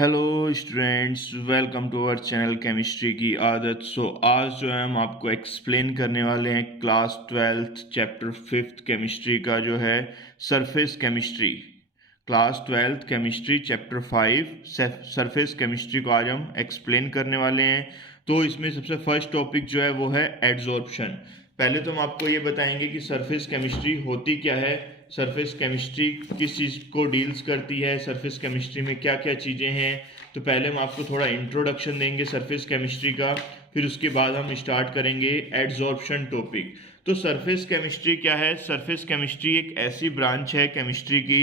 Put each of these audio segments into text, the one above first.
Hello students, welcome to our channel chemistry की आदत। आज जो है हम आपको एक्सप्लेन करने वाले हैं class 12th chapter 5th chemistry का जो है surface chemistry. Class 12th chemistry chapter 5 surface chemistry को आज हम एक्सप्लेन करने वाले हैं। तो इसमें सबसे फर्स्ट टॉपिक जो है वो है एड्जॉर्प्शन। पहले तो हम आपको ये बताएंगे कि सरफेस केमिस्ट्री होती क्या है, सरफेस केमिस्ट्री किस चीज़ को डील्स करती है, सरफेस केमिस्ट्री में क्या क्या चीज़ें हैं। तो पहले हम आपको थोड़ा इंट्रोडक्शन देंगे सरफेस केमिस्ट्री का, फिर उसके बाद हम स्टार्ट करेंगे एड्जॉर्प्शन टॉपिक। तो सरफेस केमिस्ट्री क्या है? सरफेस केमिस्ट्री एक ऐसी ब्रांच है केमिस्ट्री की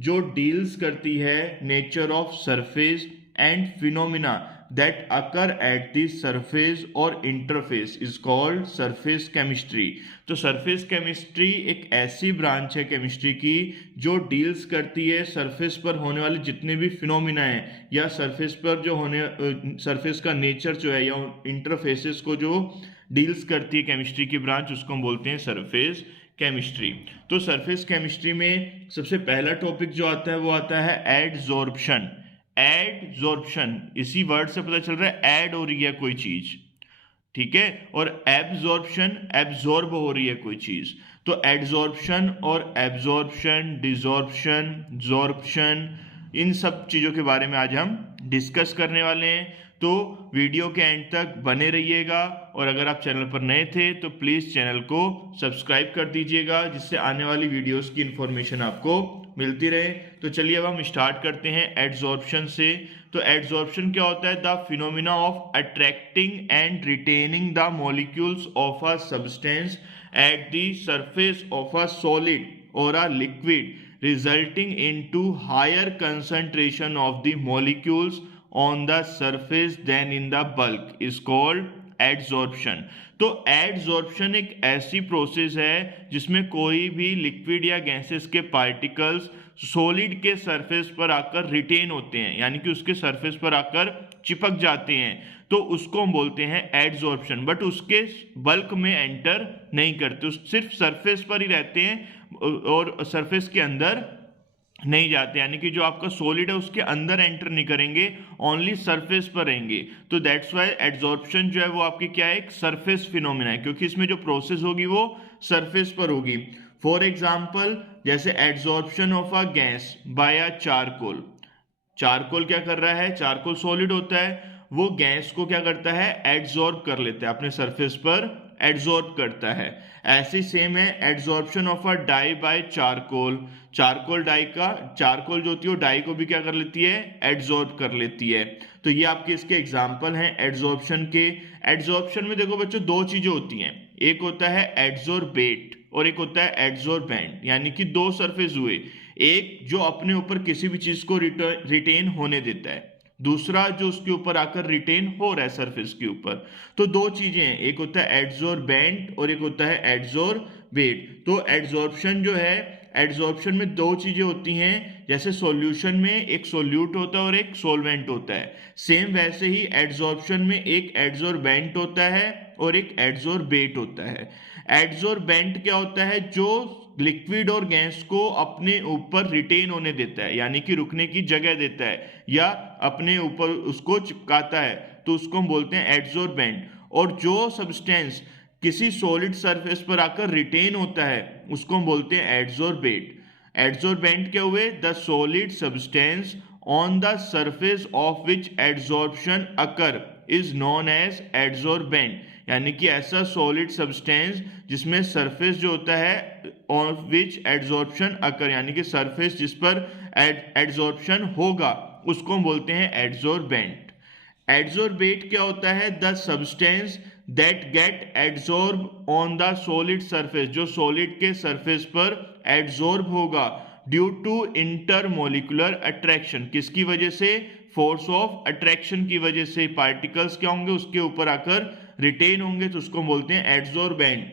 जो डील्स करती है nature of surface and phenomena that occur at the surface or interface is called surface chemistry। तो सरफेस केमिस्ट्री एक ऐसी ब्रांच है केमिस्ट्री की जो डील्स करती है सरफेस पर होने वाले जितने भी फिनोमिना हैं, या सरफेस पर जो होने सरफेस का नेचर जो है, या इंटरफेसेस को जो डील्स करती है केमिस्ट्री की ब्रांच, उसको हम बोलते हैं सरफेस केमिस्ट्री। तो सरफेस केमिस्ट्री में सबसे पहला टॉपिक जो आता है वो आता है एडजॉर्प्शन। एडजॉर्प्शन, इसी वर्ड से पता चल रहा है ऐड हो रही है कोई चीज, ठीक है। और एब्जॉर्प्शन, एब्जॉर्ब हो रही है कोई चीज। तो एडजॉर्प्शन और एब्जॉर्प्शन, डिजॉर्प्शन, जॉर्प्शन, इन सब चीजों के बारे में आज हम डिस्कस करने वाले हैं। तो वीडियो के एंड तक बने रहिएगा, और अगर आप चैनल पर नए थे तो प्लीज चैनल को सब्सक्राइब कर दीजिएगा, जिससे आने वाली वीडियोस की इंफॉर्मेशन आपको मिलती रहे। तो चलिए अब हम स्टार्ट करते हैं एड्जॉर्प्शन से। तो एड्जॉर्प्शन क्या होता है? The phenomena of attracting and retaining the molecules of a substance at the surface of a solid और a liquid resulting into higher concentration of the molecules on the surface than in the bulk is called adsorption। तो adsorption एक ऐसी process है जिसमें कोई भी liquid या gases के पार्टिकल्स सॉलिड के सरफेस पर आकर रिटेन होते हैं, यानी कि उसके सरफेस पर आकर चिपक जाते हैं, तो उसको हम बोलते हैं एडजॉर्प्शन। बट उसके बल्क में एंटर नहीं करते, सिर्फ सरफेस पर ही रहते हैं और सरफेस के अंदर नहीं जाते, यानी कि जो आपका सॉलिड है उसके अंदर एंटर नहीं करेंगे, ओनली सरफेस पर रहेंगे। तो दैट्स वाई एड्जॉर्प्शन जो है वो आपकी क्या है, एक सरफेस फिनोमिना है, क्योंकि इसमें जो प्रोसेस होगी वो सरफेस पर होगी। फॉर एग्जाम्पल, जैसे adsorption of a gas by a charcoal. Charcoal क्या कर रहा है? चारकोल सॉलिड होता है, वो गैस को क्या करता है? एड्जॉर्ब कर लेता है, अपने सरफेस पर एड्जॉर्ब करता है। ऐसी सेम है adsorption of a dye by charcoal. Charcoal dye का, चारकोल जो होती है वो डाई को भी क्या कर लेती है? एड्जॉर्ब कर लेती है। तो ये आपके इसके एग्जाम्पल हैं एड्जॉर्प्शन के। एड्जॉर्प्शन में देखो बच्चों, दो चीजें होती हैं, एक होता है एड्जॉर्बेट और एक होता है एड्जॉर्बेंट, यानी कि दो सरफेस हुए, एक जो अपने ऊपर किसी भी चीज को रिटेन होने देता है, दूसरा जो उसके ऊपर आकर रिटेन हो रहा है सरफेस के ऊपर। तो दो चीजें हैं, एक होता है एड्जॉर्बेंट और एक होता है एड्जॉर्बेट। तो एड्जॉर्प्शन जो है, एड्जॉर्प्शन में दो चीजें होती हैं, जैसे सॉल्यूशन में एक सोल्यूट होता है और एक सोलवेंट होता है, सेम वैसे ही एड्जॉर्प्शन में एक एड्जॉर्बेंट होता है और एक एड्जॉर्बेट होता है। एड्जॉर्बेंट क्या होता है? जो लिक्विड और गैस को अपने ऊपर रिटेन होने देता है, यानी कि रुकने की जगह देता है या अपने ऊपर उसको चिपकाता है, तो उसको हम बोलते हैं एड्जॉर्बेंट। और जो सब्सटेंस किसी सॉलिड सरफेस पर आकर रिटेन होता है उसको हम बोलते हैं एड्जॉर्बेट। एड्जॉर्बेंट क्या हुए? The solid substance on the surface of which adsorption occur is known as adsorbent, यानी कि ऐसा सॉलिड सब्सटेंस जिसमें सरफेस जो होता है ऑफ विच एड्जॉर्प्शन अकर, यानी कि सरफेस जिस पर एड्जॉर्प्शन होगा, उसको हम बोलते हैं एड्जॉर्बेंट। एड्जॉर्बेट क्या होता है? The substance that get adsorb on the solid surface, जो सॉलिड के सरफेस पर एड्जॉर्ब होगा ड्यू टू इंटरमोलिकुलर अट्रैक्शन। किसकी वजह से? फोर्स ऑफ अट्रैक्शन की वजह से पार्टिकल्स क्या होंगे? उसके ऊपर आकर रिटेन होंगे, तो उसको बोलते हैं एड्जॉर्बेंट।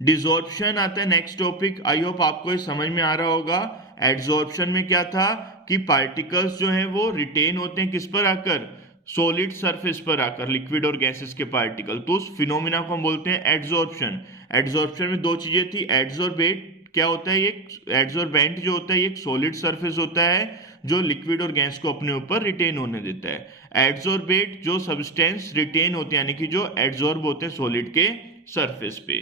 डिसॉर्प्शन आता है नेक्स्ट टॉपिक। आई होप आपको ये समझ में आ रहा होगा। एड्सॉर्प्शन में क्या था कि पार्टिकल्स जो हैं वो रिटेन होते हैं किस पर आकर? सॉलिड सरफेस पर आकर, लिक्विड और गैसेस के पार्टिकल, तो उस फिनोमिना को हम बोलते हैं एड्सॉर्प्शन। एड्सॉर्प्शन में दो चीजें थी, एड्सॉर्बेट क्या होता है, ये एड्सॉर्बेंट जो होता है ये एक सॉलिड सरफेस होता है जो लिक्विड और गैस को अपने ऊपर रिटेन होने देता है। एडजॉर्बेट जो सब्सटेंस रिटेन होते हैं यानी कि जो एडजॉर्ब होते हैं सॉलिड के सरफेस पे।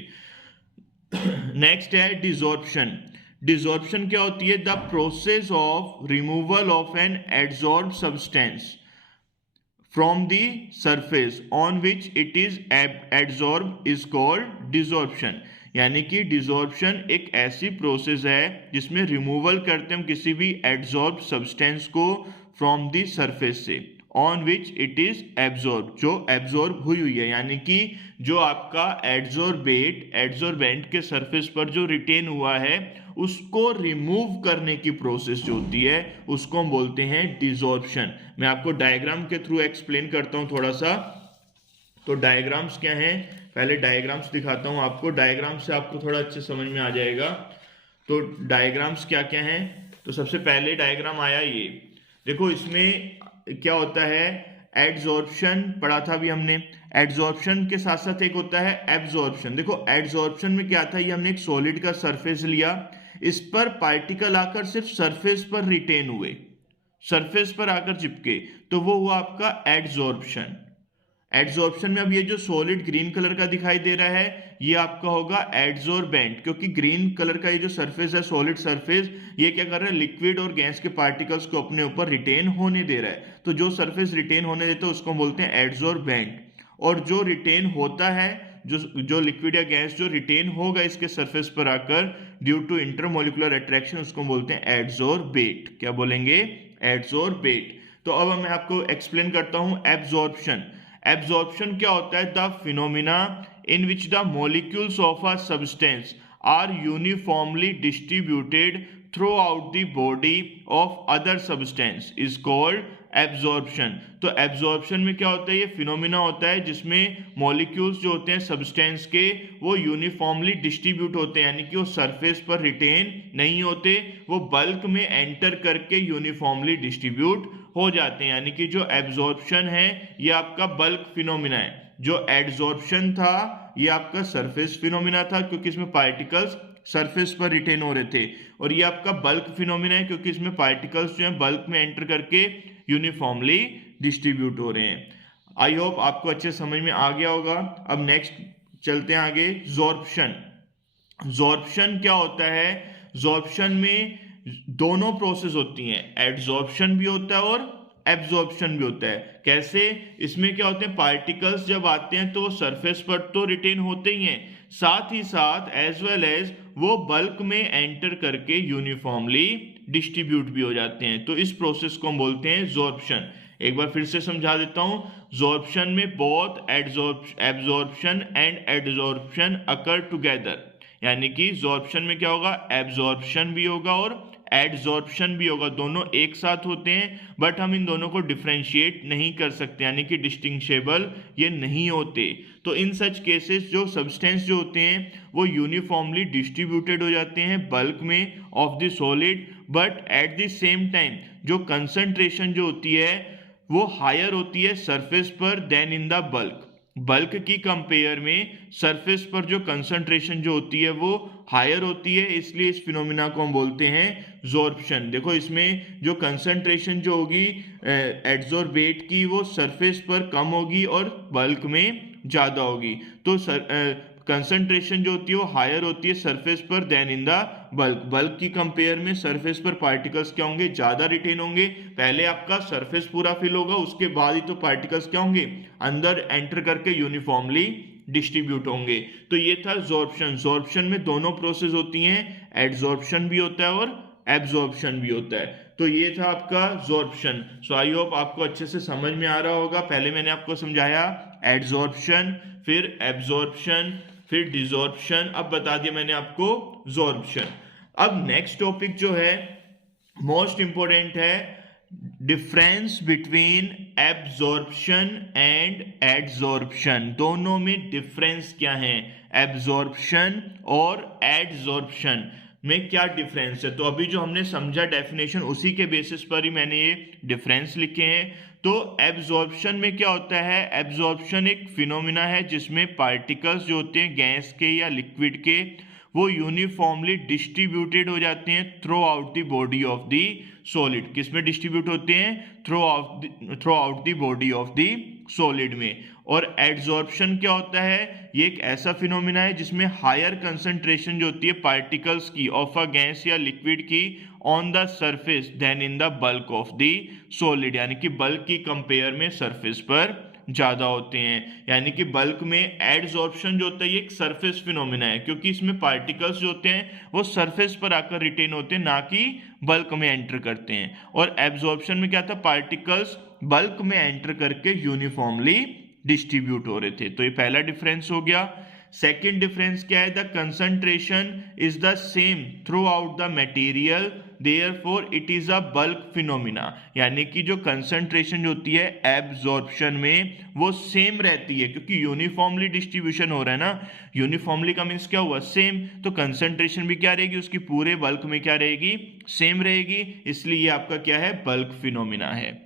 नेक्स्ट है डिसॉर्प्शन। डिसॉर्प्शन क्या होती है? The process of removal of an adsorb substance from the surface on which it is adsorbed is called desorption। यानी कि डिसॉर्प्शन एक ऐसी प्रोसेस है जिसमें रिमूवल करते हैं हम किसी भी एडजॉर्ब सब्सटेंस को फ्रॉम द सरफेस से, on which it is absorb, जो एब्जॉर्ब हुई है, यानी कि जो आपका एडजॉर्बेंट के सरफेस पर जो रिटेन हुआ है उसको रिमूव करने की प्रोसेस जो होती है उसको हम बोलते हैं डिसॉर्प्शन। मैं आपको डायग्राम के थ्रू एक्सप्लेन करता हूं थोड़ा सा। तो डायग्राम्स क्या हैं, पहले डायग्राम्स दिखाता हूं आपको, डायग्राम से आपको थोड़ा अच्छे समझ में आ जाएगा। तो डायग्राम्स क्या क्या हैं, तो सबसे पहले डायग्राम आया ये देखो, इसमें क्या होता है, एडजॉर्प्शन पढ़ा था अभी हमने। एडजॉर्प्शन के साथ साथ एक होता है एब्जॉर्प्शन। देखो एडजॉर्प्शन में क्या था, ये हमने एक सॉलिड का सरफेस लिया, इस पर पार्टिकल आकर सिर्फ सरफेस पर रिटेन हुए, सरफेस पर आकर चिपके, तो वो हुआ आपका एडजॉर्प्शन। एडजॉर्प्शन में अब ये जो सॉलिड ग्रीन कलर का दिखाई दे रहा है ये आपका होगा एडजॉर्बेंट, क्योंकि ग्रीन कलर का ये जो सरफेस है सॉलिड सरफेस, ये क्या कर रहा है, लिक्विड और गैस के पार्टिकल्स को अपने ऊपर रिटेन होने दे रहा है। तो जो सरफेस रिटेन होने देता है उसको हम बोलते हैं एडजॉर्बेंट, और जो रिटेन होता है, जो लिक्विड या गैस जो रिटेन होगा इसके सरफेस पर आकर ड्यू टू इंटरमोलिकुलर अट्रैक्शन, उसको बोलते हैं एडजॉर्बेट। क्या बोलेंगे? एडजॉर्बेट। तो अब मैं आपको एक्सप्लेन करता हूं एब्जॉर्प्शन। एब्जॉर्प्शन क्या होता है? The phenomena in which the molecules of a substance are uniformly distributed throughout the body of other substance is called absorption। तो एब्जॉर्प्शन में क्या होता है, ये फिनोमिना होता है जिसमें मॉलिक्यूल्स जो होते हैं सब्सटेंस के वो यूनिफॉर्मली डिस्ट्रीब्यूट होते हैं, यानी कि वो सरफेस पर रिटेन नहीं होते, वो बल्क में एंटर करके यूनिफॉर्मली डिस्ट्रीब्यूट हो जाते हैं। यानी कि जो एब्जॉर्प्शन है ये आपका बल्क फिनोमिना है, जो एडजॉर्प्शन था ये आपका सरफेस फिनोमिना था क्योंकि इसमें पार्टिकल्स सरफेस पर रिटेन हो रहे थे, और ये आपका बल्क फिनोमिना है क्योंकि इसमें पार्टिकल्स जो हैं बल्क में एंटर करके यूनिफॉर्मली डिस्ट्रीब्यूट हो रहे हैं। आई होप आपको अच्छे समझ में आ गया होगा। अब नेक्स्ट चलते हैं आगे, जॉर्प्शन। जॉर्प्शन क्या होता है? जॉर्प्शन में दोनों प्रोसेस होती हैं, एडजॉर्प्शन भी होता है और एब्जॉर्प्शन भी होता है। कैसे? इसमें क्या होते हैं, पार्टिकल्स जब आते हैं तो वो सरफेस पर तो रिटेन होते ही हैं, साथ ही साथ एज वेल एज वो बल्क में एंटर करके यूनिफॉर्मली डिस्ट्रीब्यूट भी हो जाते हैं। तो इस प्रोसेस को हम बोलते हैं जॉर्प्शन। एक बार फिर से समझा देता हूं, जॉर्प्शन में both absorption and adsorption occur together, यानी कि जॉर्प्शन में क्या होगा, एब्जॉर्प्शन भी होगा और एडजॉर्प्शन भी होगा, दोनों एक साथ होते हैं, बट हम इन दोनों को डिफरेंशिएट नहीं कर सकते, यानी कि डिस्टिंग्विशेबल ये नहीं होते। तो इन सच केसेस जो सब्सटेंस जो होते हैं वो यूनिफॉर्मली डिस्ट्रीब्यूटेड हो जाते हैं बल्क में of the solid, but at the same time जो कंसंट्रेशन जो होती है वो हायर होती है सरफेस पर then in the bulk. Bulk की कंपेयर में सरफेस पर जो कंसंट्रेशन जो होती है वो हायर होती है, इसलिए इस फिनोमिना को हम बोलते हैं जॉर्प्शन। देखो इसमें जो कंसंट्रेशन जो होगी एडजॉर्बेट की वो सरफेस पर कम होगी और बल्क में ज़्यादा होगी। तो कंसंट्रेशन जो होती है वो हायर होती है सरफेस पर then in the bulk. Bulk की कंपेयर में सरफेस पर पार्टिकल्स क्या होंगे, ज़्यादा रिटेन होंगे। पहले आपका सरफेस पूरा फिल होगा, उसके बाद ही तो पार्टिकल्स क्या होंगे, अंदर एंटर करके यूनिफॉर्मली डिस्ट्रीब्यूट होंगे। तो ये था जॉर्प्शन। जॉर्प्शन में दोनों प्रोसेस होती हैं, एडजॉर्प्शन भी होता है और एब्जॉर्प्शन भी होता है। तो ये था आपका जॉर्प्शन। सो आई होप आपको अच्छे से समझ में आ रहा होगा। पहले मैंने आपको समझाया एडजॉर्प्शन, फिर एब्जॉर्प्शन, फिर डिसॉर्प्शन, अब बता दिया मैंने आपको जॉर्प्शन। अब नेक्स्ट टॉपिक जो है मोस्ट इंपोर्टेंट है, difference between absorption and adsorption. दोनों में डिफरेंस क्या है, एब्जॉर्प्शन और एडजॉर्प्शन में क्या डिफरेंस है। तो अभी जो हमने समझा डेफिनेशन उसी के बेसिस पर ही मैंने ये डिफरेंस लिखे हैं। तो एब्जॉर्प्शन में क्या होता है, एब्जॉर्प्शन एक फिनोमिना है जिसमें पार्टिकल्स जो होते हैं गैस के या लिक्विड के वो यूनिफॉर्मली डिस्ट्रीब्यूटेड हो जाते हैं through out the body of the solid. किस में डिस्ट्रीब्यूट होते हैं? Through out the body of the solid में। और एड्सॉर्प्शन क्या होता है? ये एक ऐसा फिनोमिना है जिसमें हायर कंसंट्रेशन जो होती है पार्टिकल्स की ऑफ अ गैस या लिक्विड की on the surface then in the bulk of the solid, यानी कि बल्क की कंपेयर में सरफेस पर ज्यादा होते हैं। यानी कि बल्क में एड्सॉर्प्शन जो होता है ये एक सरफेस फिनोमिना है, क्योंकि इसमें पार्टिकल्स जो होते हैं वो सरफेस पर आकर रिटेन होते हैं, ना कि बल्क में एंटर करते हैं। और एब्जॉर्प्शन में क्या था? पार्टिकल्स बल्क में एंटर करके यूनिफॉर्मली डिस्ट्रीब्यूट हो रहे थे। तो ये पहला डिफरेंस हो गया। सेकेंड डिफरेंस क्या है? The concentration is the same through out the material, therefore it is a bulk phenomena. यानी कि जो कंसंट्रेशन जो होती है एब्जॉर्प्शन में वो सेम रहती है, क्योंकि यूनिफॉर्मली डिस्ट्रीब्यूशन हो रहा है ना। यूनिफॉर्मली का मीन्स क्या हुआ? सेम। तो कंसंट्रेशन भी क्या रहेगी उसकी? पूरे बल्क में क्या रहेगी? सेम रहेगी। इसलिए ये आपका क्या है? बल्क फिनोमिना है।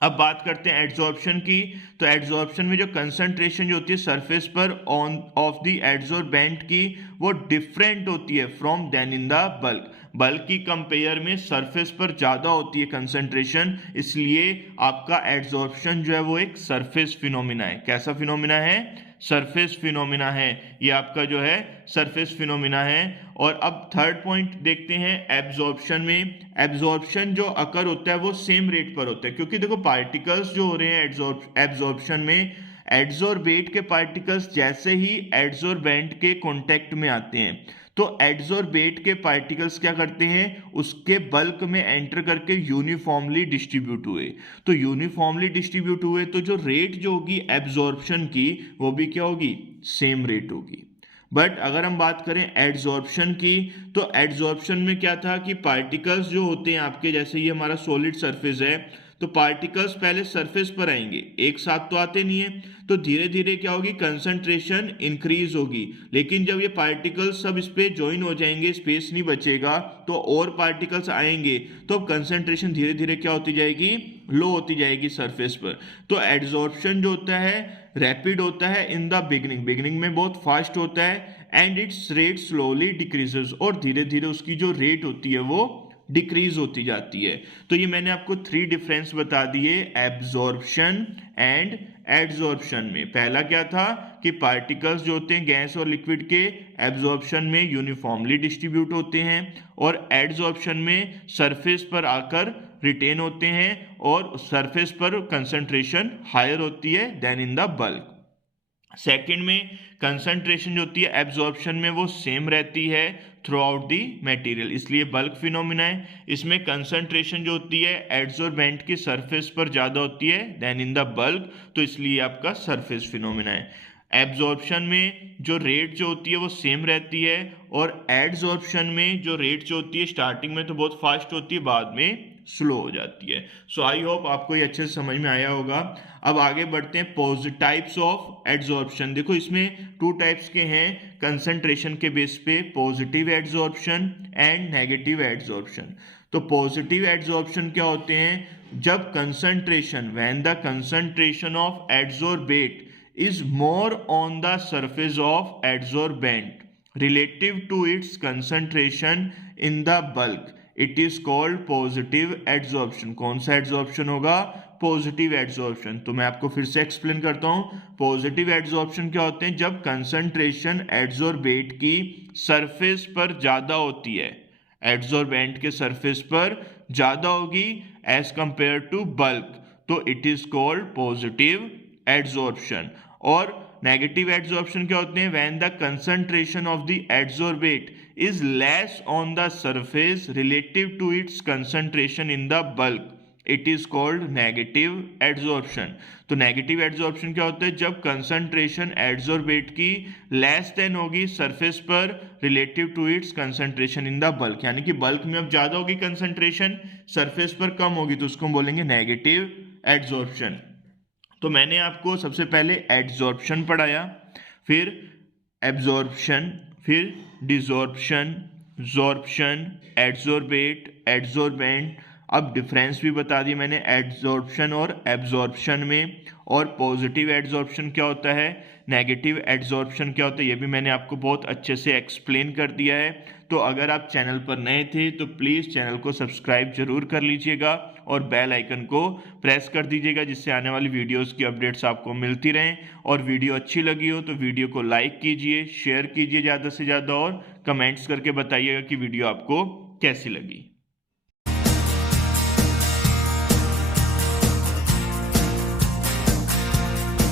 अब बात करते हैं एड्सॉर्प्शन की। तो एड्सॉर्प्शन में जो कंसंट्रेशन जो होती है सरफेस पर ऑन ऑफ द एड्सॉर्बेंट की वो डिफरेंट होती है from then in the bulk. Bulk की कंपेयर में सरफेस पर ज्यादा होती है कंसंट्रेशन, इसलिए आपका एड्सॉर्प्शन जो है वो एक सरफेस फिनोमिना है। कैसा फिनोमिना है? सरफेस फिनोमिना है। ये आपका जो है सरफेस फिनोमिना है। और अब थर्ड पॉइंट देखते हैं एब्जॉर्प्शन में। एब्जॉर्प्शन जो अकर होता है वो सेम रेट पर होता है, क्योंकि देखो पार्टिकल्स जो हो रहे हैं एब्जॉर्प्शन में, एड्सॉर्बेट के पार्टिकल्स जैसे ही एड्सॉर्बेंट के कांटेक्ट में आते हैं तो एड्सॉर्बेट के पार्टिकल्स क्या करते हैं? उसके बल्क में एंटर करके यूनिफॉर्मली डिस्ट्रीब्यूट हुए। तो यूनिफॉर्मली डिस्ट्रीब्यूट हुए तो जो रेट जो होगी एब्जॉर्प्शन की वो भी क्या होगी? सेम रेट होगी। बट अगर हम बात करें एड्सॉर्प्शन की, तो एड्सॉर्प्शन में क्या था कि पार्टिकल्स जो होते हैं आपके, जैसे ये हमारा सॉलिड सरफेस है, तो पार्टिकल्स पहले सरफेस पर आएंगे, एक साथ तो आते नहीं है, तो धीरे धीरे क्या होगी? कंसंट्रेशन इंक्रीज होगी। लेकिन जब ये पार्टिकल्स सब इस पे ज्वाइन हो जाएंगे, स्पेस नहीं बचेगा, तो और पार्टिकल्स आएंगे, तो अब कंसंट्रेशन धीरे धीरे क्या होती जाएगी? लो होती जाएगी सरफेस पर। तो एड्सॉर्प्शन जो होता है रैपिड होता है इन द बिगिनिंग में बहुत फास्ट होता है, and it's rate slowly decreases, और धीरे धीरे उसकी जो रेट होती है वो डिक्रीज होती जाती है। तो ये मैंने आपको 3 डिफरेंस बता दिए एब्जॉर्प्शन एंड एड्सॉर्प्शन में। पहला क्या था कि पार्टिकल्स जो होते हैं गैस और लिक्विड के एब्जॉर्प्शन में यूनिफॉर्मली डिस्ट्रीब्यूट होते हैं, और एड्सॉर्प्शन में सरफेस पर आकर रिटेन होते हैं, और सरफेस पर कंसंट्रेशन हायर होती है then in the bulk. Second में कंसंट्रेशन जो होती है एब्जॉर्प्शन में वो सेम रहती है थ्रू आउट दी मटेरियल, इसलिए बल्क फिनोमिना है। इसमें कंसंट्रेशन जो होती है एड्सॉर्बेंट की सरफेस पर ज़्यादा होती है देन इन द बल्क, तो इसलिए आपका सरफेस फिनोमिना है। एब्जॉर्प्शन में जो रेट जो होती है वो सेम रहती है, और एड्सॉर्प्शन में जो रेट जो होती है स्टार्टिंग में तो बहुत फास्ट होती है, बाद में स्लो हो जाती है। सो आई होप आपको ये अच्छे से समझ में आया होगा। अब आगे बढ़ते हैं टाइप्स ऑफ एड्सॉर्प्शन। देखो इसमें 2 टाइप्स के हैं कंसंट्रेशन के बेस पे, positive adsorption and negative adsorption. तो पॉजिटिव एड्सॉर्प्शन क्या होते हैं? जब concentration when the concentration of adsorbate is more on the surface of adsorbent relative to its concentration in the bulk, it is called positive adsorption। कौन सा adsorption होगा? Positive adsorption. तो मैं आपको फिर से एक्सप्लेन करता हूं। पॉजिटिव एड्सॉर्प्शन क्या होते हैं? जब कंसंट्रेशन एड्सॉर्बेट की सरफेस पर ज्यादा होती है, एड्सॉर्बेंट के सरफेस पर ज्यादा होगी एज कंपेयर टू बल्क, तो it is called positive adsorption. और नेगेटिव एड्सॉर्प्शन क्या होते हैं? When the concentration of the adsorbate is less on the surface relative to its concentration in the bulk, it is called negative adsorption. तो negative adsorption क्या होता है? जब concentration adsorbate की लेस देन होगी सरफेस पर relative to its concentration in the bulk, यानी कि बल्क में अब ज्यादा होगी कंसंट्रेशन, सरफेस पर कम होगी, तो उसको हम बोलेंगे नेगेटिव एड्सॉर्प्शन। तो मैंने आपको सबसे पहले एड्सॉर्प्शन पढ़ाया, फिर एब्जॉर्प्शन, फिर डिसॉर्प्शन, जॉर्प्शन, एड्सॉर्बेट, एड्सॉर्बेंट। अब डिफरेंस भी बता दी मैंने एड्सॉर्प्शन और एब्जॉर्प्शन में। और पॉजिटिव एड्सॉर्प्शन क्या होता है? नेगेटिव एड्सॉर्प्शन क्या होता है ये भी मैंने आपको बहुत अच्छे से एक्सप्लेन कर दिया है। तो अगर आप चैनल पर नए थे तो प्लीज़ चैनल को सब्सक्राइब जरूर कर लीजिएगा और बेल आइकन को प्रेस कर दीजिएगा, जिससे आने वाली वीडियोस की अपडेट्स आपको मिलती रहें। और वीडियो अच्छी लगी हो तो वीडियो को लाइक कीजिए, शेयर कीजिए ज़्यादा से ज़्यादा और कमेंट्स करके बताइएगा कि वीडियो आपको कैसी लगी।